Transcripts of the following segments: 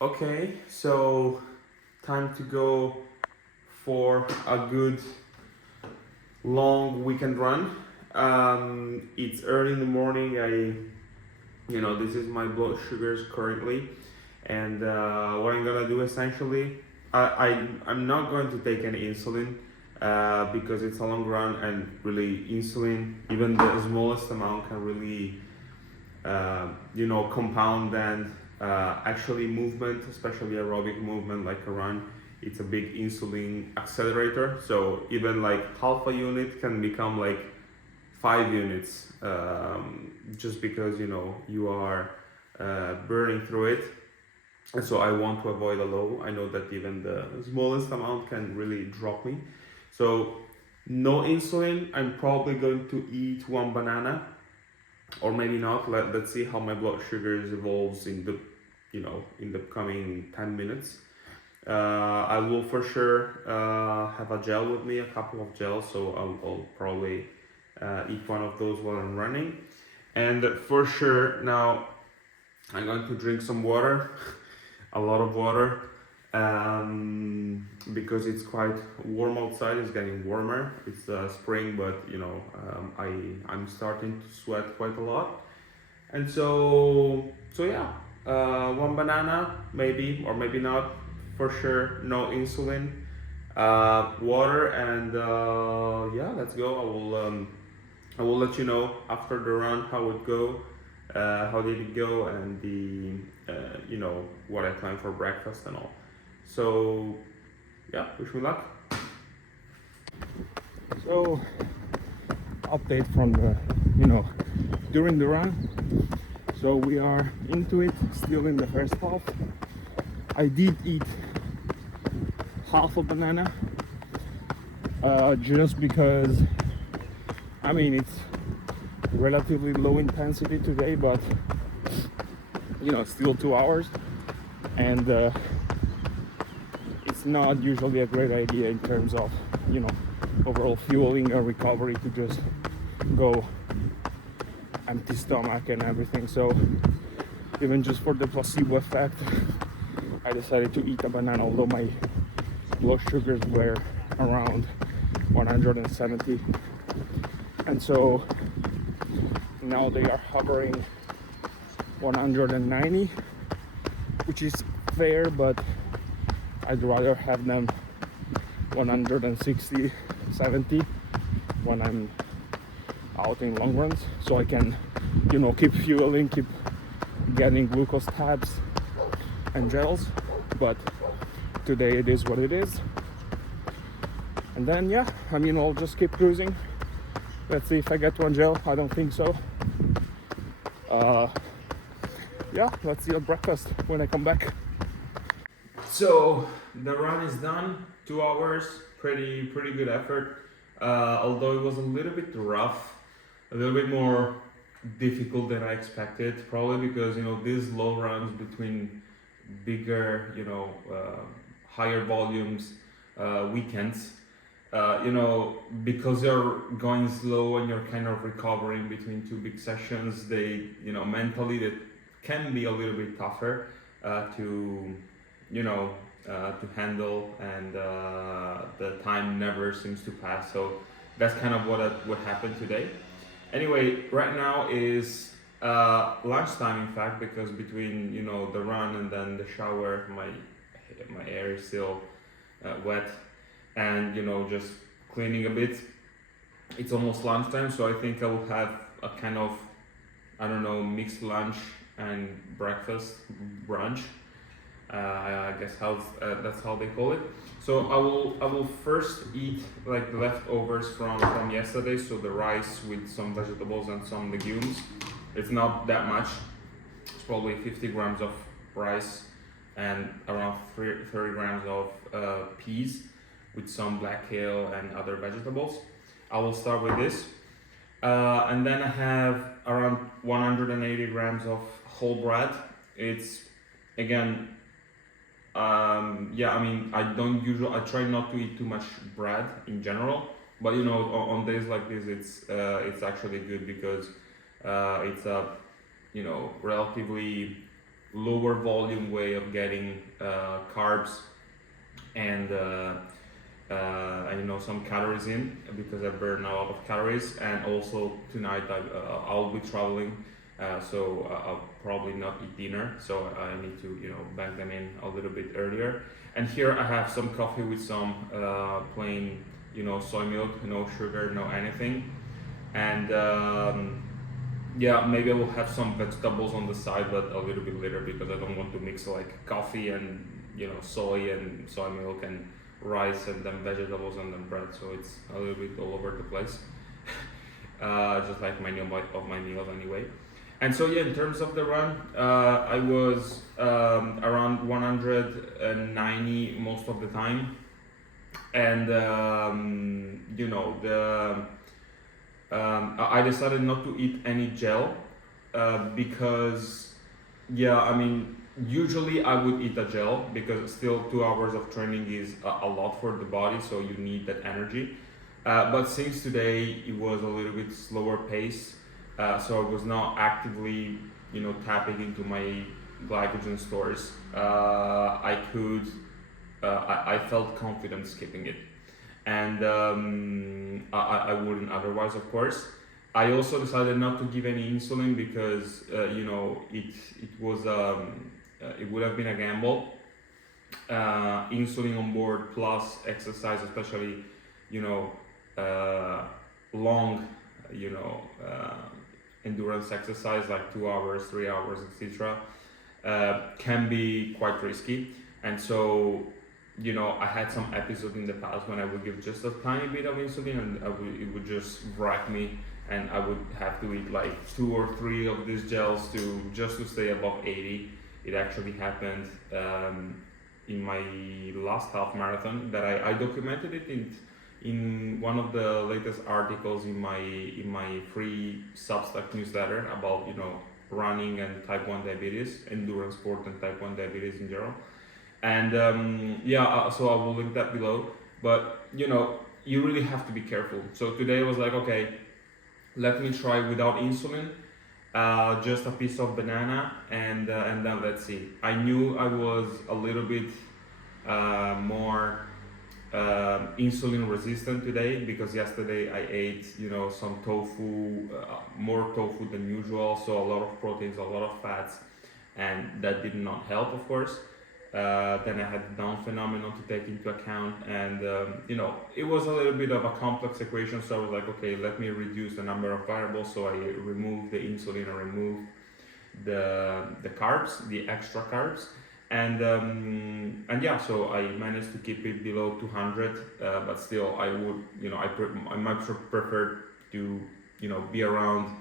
Okay, so time to go for a good long weekend run. It's early in the morning. This is my blood sugars currently, and what I'm gonna do essentially, I'm not going to take any insulin because it's a long run, and really insulin, even the smallest amount, can really compound and actually movement, especially aerobic movement like a run. It's a big insulin accelerator. So even like half a unit can become like 5 units, just because you are burning through it. And so I want to avoid a low. I know that even the smallest amount can really drop me. So no insulin. I'm probably going to eat one banana, or maybe not. Let's see how my blood sugars evolves in the coming 10 minutes. I will for sure have a gel with me, a couple of gels, so I'll probably eat one of those while I'm running. And for sure now I'm going to drink some water, a lot of water, because it's quite warm outside. It's getting warmer. It's spring, but I'm starting to sweat quite a lot. And so yeah, one banana maybe, or maybe not. For sure, no insulin, water, and yeah, let's go. I will let you know after the run how how did it go, and what I plan for breakfast and all. So yeah, wish me luck. So, update from during the run. So we are into it, still in the first half. I did eat half a banana, just because, it's relatively low intensity today, but still 2 hours, and it's not usually a great idea in terms of overall fueling or recovery to just go empty stomach and everything. So even just for the placebo effect, I decided to eat a banana, although my blood sugars were around 170, and so now they are hovering 190, which is fair, but I'd rather have them 160, 70 when I'm out in long runs, so I can keep fueling, keep getting glucose tabs and gels. But today it is what it is, and then I'll just keep cruising. Let's see if I get one gel. I don't think so. Let's see at breakfast when I come back. So the run is done. 2 hours, pretty good effort. Although it was a little bit rough, a little bit more difficult than I expected. Probably because these low runs between bigger, higher volumes, weekends. Because you're going slow and you're kind of recovering between two big sessions, they, mentally that can be a little bit tougher to handle, and the time never seems to pass. So that's kind of what happened today. Anyway, right now is lunchtime, in fact, because between the run and then the shower, my hair is still wet, and just cleaning a bit. It's almost lunchtime, so I think I will have a kind of, I don't know, mixed lunch and breakfast, brunch. I guess that's how they call it. So I will first eat like the leftovers from yesterday. So the rice with some vegetables and some legumes. It's not that much. It's probably 50 grams of rice and around 30 grams of peas with some black kale and other vegetables. I will start with this. And then I have around 180 grams of whole bread. It's, again, I try not to eat too much bread in general, but on days like this, it's actually good because it's a relatively lower volume way of getting carbs and some calories in, because I burn a lot of calories. And also tonight I'll be traveling, so I'll probably not eat dinner, so I need to bank them in a little bit earlier. And here I have some coffee with some plain soy milk, no sugar, no anything. And maybe I will have some vegetables on the side, but a little bit later, because I don't want to mix like coffee and soy and soy milk and rice and then vegetables and then bread, so it's a little bit all over the place. Just like my meals anyway. And so in terms of the run, I was around 190 most of the time, and I decided not to eat any gel because usually I would eat a gel, because still 2 hours of training is a lot for the body, so you need that energy. But since today it was a little bit slower pace, so I was not actively tapping into my glycogen stores, I felt confident skipping it. And I wouldn't otherwise, of course. I also decided not to give any insulin because it would have been a gamble. Insulin on board plus exercise, especially long endurance exercise like 2 hours, 3 hours, etc., can be quite risky. And so I had some episodes in the past when I would give just a tiny bit of insulin, and it would just wreck me, and I would have to eat like 2 or 3 of these gels just to stay above 80. It actually happened in my last half marathon that I documented it in one of the latest articles in my free Substack newsletter about running and type 1 diabetes, endurance sport and type 1 diabetes in general. And so I will link that below. But you really have to be careful. So today I was like, okay, let me try without insulin, just a piece of banana, and then let's see. I knew I was a little bit more insulin resistant today, because yesterday I ate some tofu, more tofu than usual, so a lot of proteins, a lot of fats, and that did not help, of course. Then I had the down phenomenon to take into account, and it was a little bit of a complex equation, so I was like, okay, let me reduce the number of variables. So I removed the insulin, I removed the carbs, the extra carbs, and so I managed to keep it below 200, but still I would, I might prefer to be around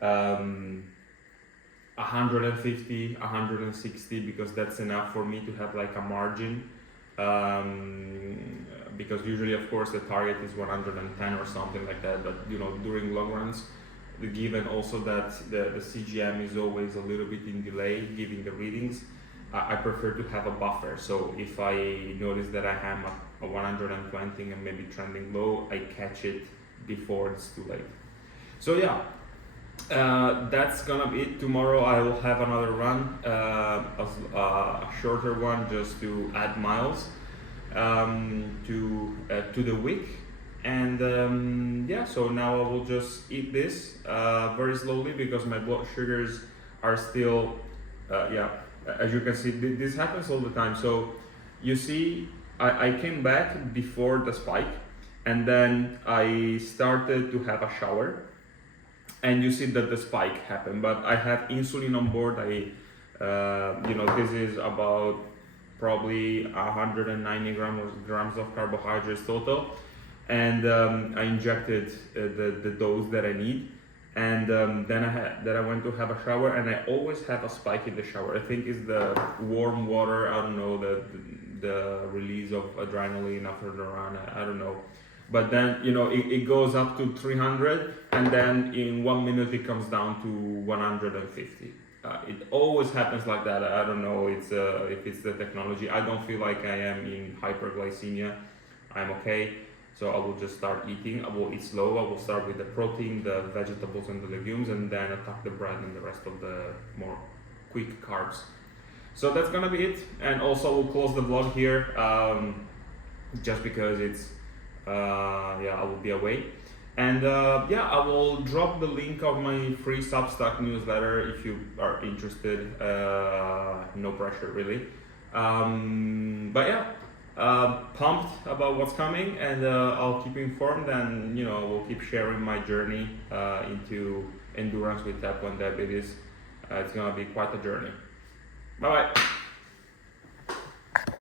150, 160, because that's enough for me to have like a margin, because usually of course the target is 110 or something like that, but during long runs, given also that the CGM is always a little bit in delay giving the readings, I prefer to have a buffer. So if I notice that I am a 120 and maybe trending low, I catch it before it's too late. So that's gonna be it. Tomorrow I will have another run, a shorter one, just to add miles to the week. And so now I will just eat this very slowly, because my blood sugars are still as you can see, this happens all the time. So you see, I came back before the spike, and then I started to have a shower, and you see that the spike happened. But I have insulin on board. This is about probably 190 grams of carbohydrates total, and I injected the dose that I need. And then I went to have a shower, and I always have a spike in the shower. I think it's the warm water, I don't know, the release of adrenaline after the run, I don't know. But then it goes up to 300, and then in 1 minute it comes down to 150. It always happens like that. I don't know if it's the technology. I don't feel like I am in hyperglycemia. I'm okay. So I will just start eating. I will eat slow. I will start with the protein, the vegetables and the legumes, and then attack the bread and the rest of the more quick carbs So that's gonna be it, and also we'll close the vlog here, just because it's I will be away. And I will drop the link of my free Substack newsletter if you are interested. No pressure really. Pumped about what's coming, and I'll keep you informed, and we'll keep sharing my journey into endurance with type 1 diabetes. It's gonna be quite a journey. Bye bye.